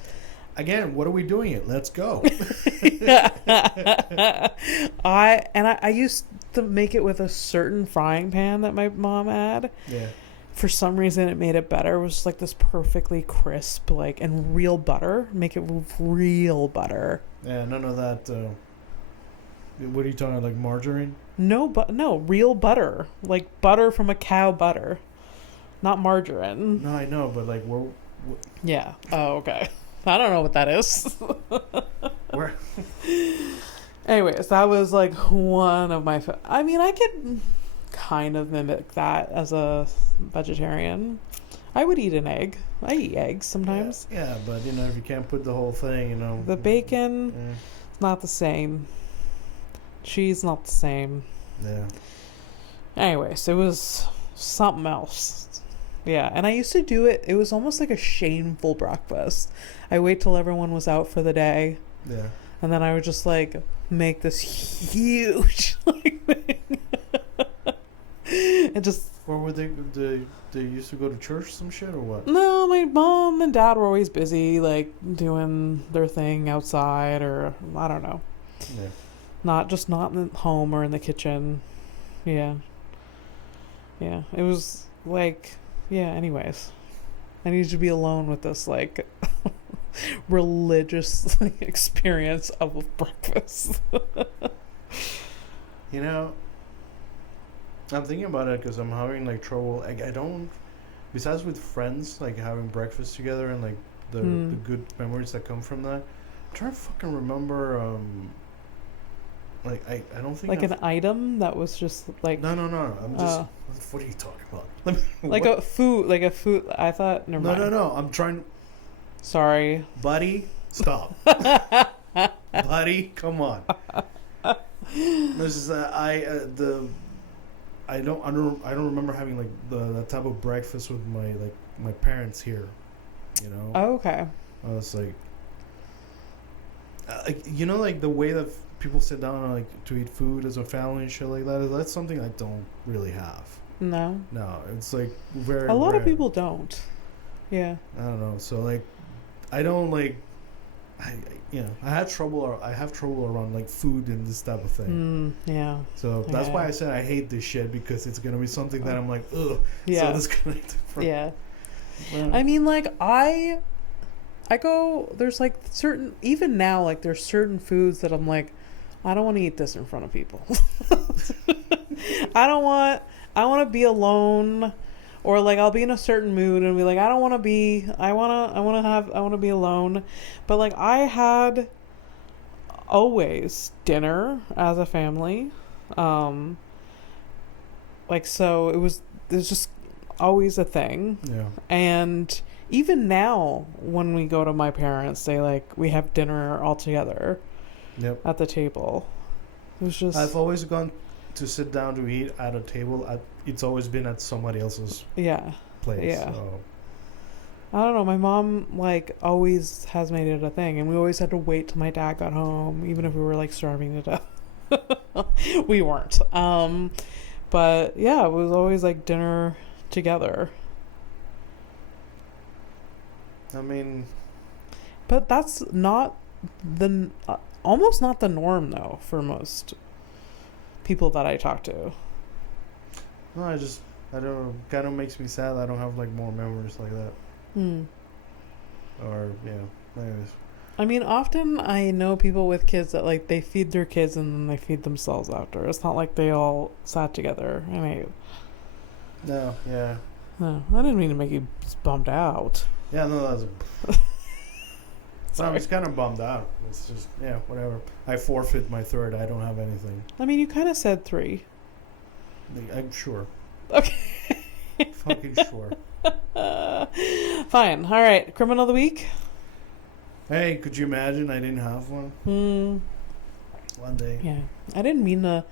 Again, what are we doing it? Let's go. I used to make it with a certain frying pan that my mom had. Yeah. For some reason, it made it better. It was like this perfectly crisp, like, and real butter. Make it with real butter. Yeah, none of that. What are you talking about, like margarine? No, real butter. Like butter from a cow butter. Not margarine. No, I know, but like, what? Yeah. Oh, okay. I don't know what that is. Where? Anyways, that was like one of my... I mean, I could kind of mimic that as a vegetarian. I would eat an egg. I eat eggs sometimes. Yeah, but you know, if you can't put the whole thing, the bacon, not the same. Cheese, not the same. Yeah. Anyways, it was something else. Yeah, and I used to do it. It was almost like a shameful breakfast. I wait till everyone was out for the day. Yeah. And then I would just like make this huge like thing. And just... Or were they used to go to church or some shit or what? No, my mom and dad were always busy like doing their thing outside, or I don't know. Yeah. Not in home or in the kitchen. Yeah. Yeah. It was like, yeah, anyways. I needed to be alone with this like religious experience of breakfast. You know, I'm thinking about it because I'm having like trouble. I don't, besides with friends, like having breakfast together and like the good memories that come from that. I'm trying to fucking remember. Like I don't think like an item that was just like no. I'm just. What are you talking about? Like a food. I thought. Never mind. No. I'm trying. Sorry, buddy. Stop. Buddy, come on. This is I don't remember having like that type of breakfast with my parents here, you know. Oh, okay. I was like you know, like the way that people sit down and like to eat food as a family and shit like that. That's something I don't really have. No, it's like very. A lot rare. of people don't. Yeah. I don't know. So like, I don't like. I have trouble around like food and this type of thing. Yeah. So that's why I said I hate this shit, because it's gonna be something that I'm like, ugh. Yeah. So disconnected from. Yeah. I mean, like I go. There's like certain, even now, like there's certain foods that I'm like, I don't want to eat this in front of people. I want to be alone. Or like I'll be in a certain mood and be like, I want to be alone. But like I had always dinner as a family. Like, so it was just always a thing. Yeah. And even now when we go to my parents, we have dinner all together. Yep. At the table. It was just... I've always gone to sit down to eat at a table. It's always been at somebody else's place. Yeah. So. I don't know. My mom always has made it a thing, and we always had to wait till my dad got home, even if we were starving to death. We weren't. But yeah, it was always dinner together. I mean, but that's not almost not the norm though for most people that I talk to. No, I don't know. Kind of makes me sad I don't have more memories like that. Or anyways. I mean, often I know people with kids that they feed their kids and then they feed themselves after. It's not like they all sat together and ate. No, yeah. No, I didn't mean to make you bummed out. Yeah, no, that's. I was kind of bummed out. It's just whatever. I forfeit my third. I don't have anything. I mean, you kind of said 3. I'm sure. Okay. Fucking sure. Fine. All right. Criminal of the week? Hey, could you imagine I didn't have one? One day. Yeah. I didn't mean to.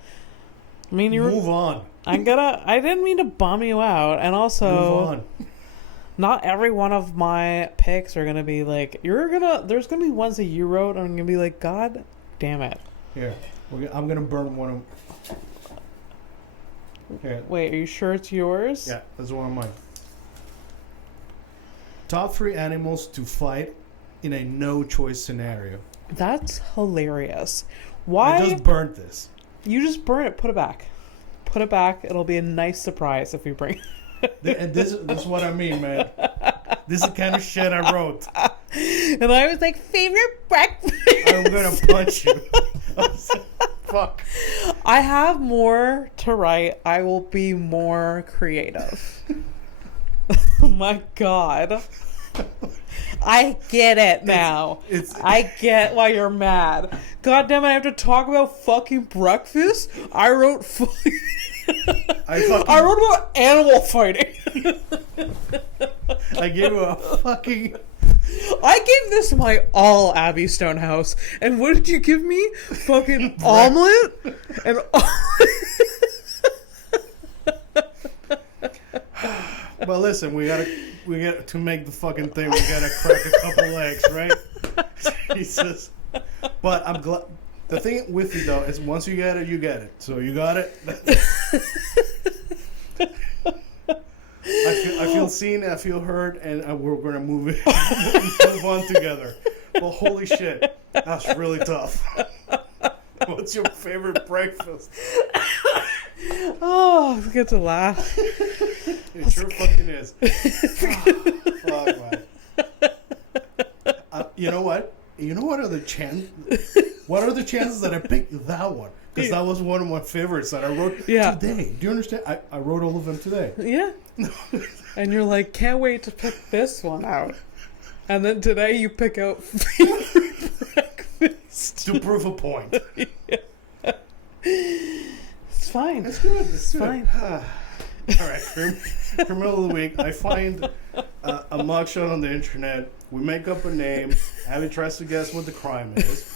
I mean, you Move on. I didn't mean to bum you out, and also. Move on. Not every one of my picks are gonna be like there's gonna be ones that you wrote and I'm gonna be like, God damn it. Here, I'm gonna burn one of. Here. Wait, are you sure it's yours? Yeah, that's one of mine. Top 3 animals to fight in a no-choice scenario. That's hilarious. Why? I just burnt this. You just burn it. Put it back. Put it back. It'll be a nice surprise if we bring. And this is what I mean, man. This is the kind of shit I wrote. And I was like, favorite breakfast. I'm gonna punch you. Fuck. I have more to write. I will be more creative. Oh my God. I get it now. I get why you're mad. God damn it, I have to talk about fucking breakfast? I wrote I wrote about animal fighting. I gave you a fucking... I gave this my all, Abby Stonehouse. And what did you give me? Fucking omelet? And Well, listen, we got to make the fucking thing. We gotta crack a couple eggs, right? Jesus. But I'm glad. The thing with you though is once you get it, you get it. So you got it. I feel seen, I feel heard, and we're gonna move on together. Well, holy shit, that's really tough. What's your favorite breakfast? Oh, it's good to laugh. It sure fucking is. Fuck, man. You know what? What are the chances that I picked that one? Because that was one of my favorites that I wrote today. Do you understand? I wrote all of them today. Yeah. And you're like, can't wait to pick this one out. And then today you pick out favorite breakfast. To prove a point. Yeah. It's fine. It's good. It's fine. All right. For middle of the week, I find a mugshot on the internet. We make up a name. Abby tries to guess what the crime is.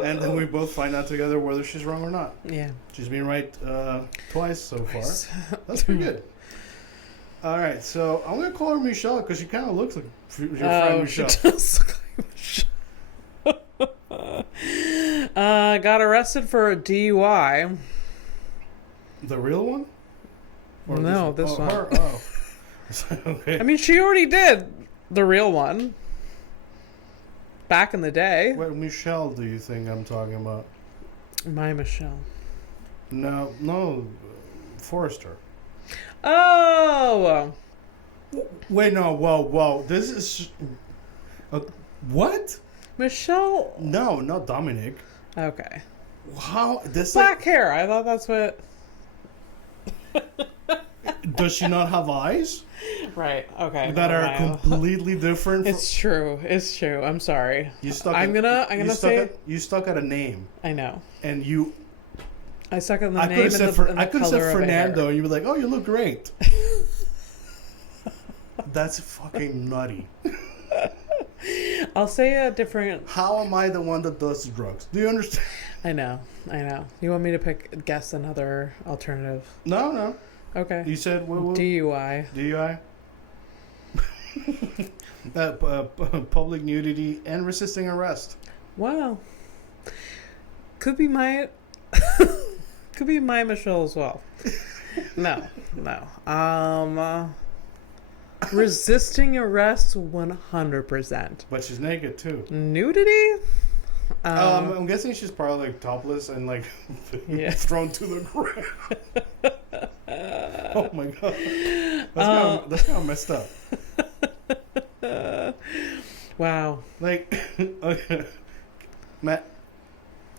And then we both find out together whether she's wrong or not. Yeah. She's been right twice so far. That's pretty good. All right. So I'm going to call her Michelle because she kind of looks like your friend Michelle. She does look like Michelle. Got arrested for a DUI. The real one? Or no, this one. Her? Oh. Okay. I mean, she already did the real one. Back in the day. What Michelle do you think I'm talking about? My Michelle. No, Forrester. Oh! Wait, no, whoa. This is... what? Michelle? No, not Dominic. Okay. How? This black hair. I thought that's what... Does she not have eyes? Right. Okay. That are completely different. It's true. I'm sorry. You stuck. I'm gonna say you stuck at a name. I know. And you. I stuck at the name. I could have said Fernando. And you were like, "Oh, you look great." That's fucking nutty. I'll say a different. How am I the one that does the drugs? Do you understand? I know. You want me to guess another alternative? No. Okay. You said what? DUI. DUI. Public nudity and resisting arrest. Wow. Could be my Michelle as well. No. Resisting arrest 100%. But she's naked too. Nudity? I'm guessing she's probably like topless and like thrown to the ground. Oh my god, that's kind of messed up. Wow. Like, okay. Matt,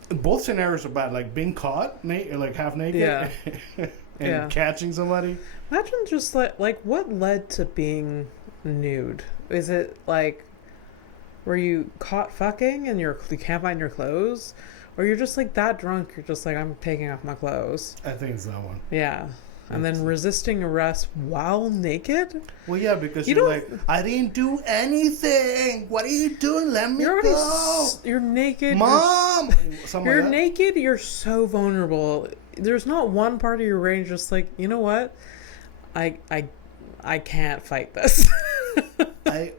both scenarios are bad. Like being caught, like half naked, and catching somebody. Imagine just like what led to being nude? Is it like were you caught fucking and you can't find your clothes, or you're just like that drunk? You're just like I'm taking off my clothes. I think it's that one. Yeah. And then resisting arrest while naked? Well, yeah, because you're like, I didn't do anything. What are you doing? Let me go. You're naked. Mom! You're naked. You're so vulnerable. There's not one part of your brain just like, you know what? I can't fight this. I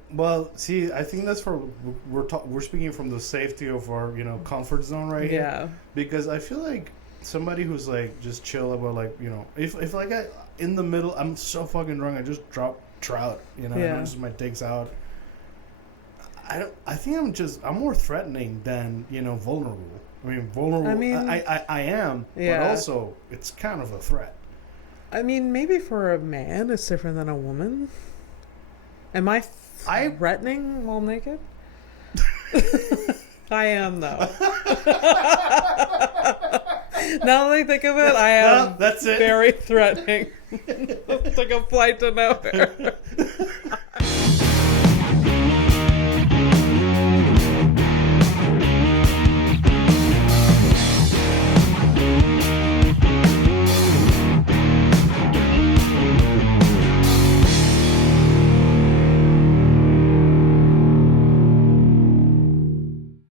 think that's for we're speaking from the safety of our comfort zone right here. Yeah. Because I feel like somebody who's like just chill about like if like in the middle I'm so fucking drunk I just drop trout and just my dick's out. I think I'm more threatening than vulnerable. I mean vulnerable. I am, but also it's kind of a threat. I mean, maybe for a man it's different than a woman. Am I threatening while naked? I am, though. Now that I think of it, I am that's it. Very threatening. It's like a flight to nowhere.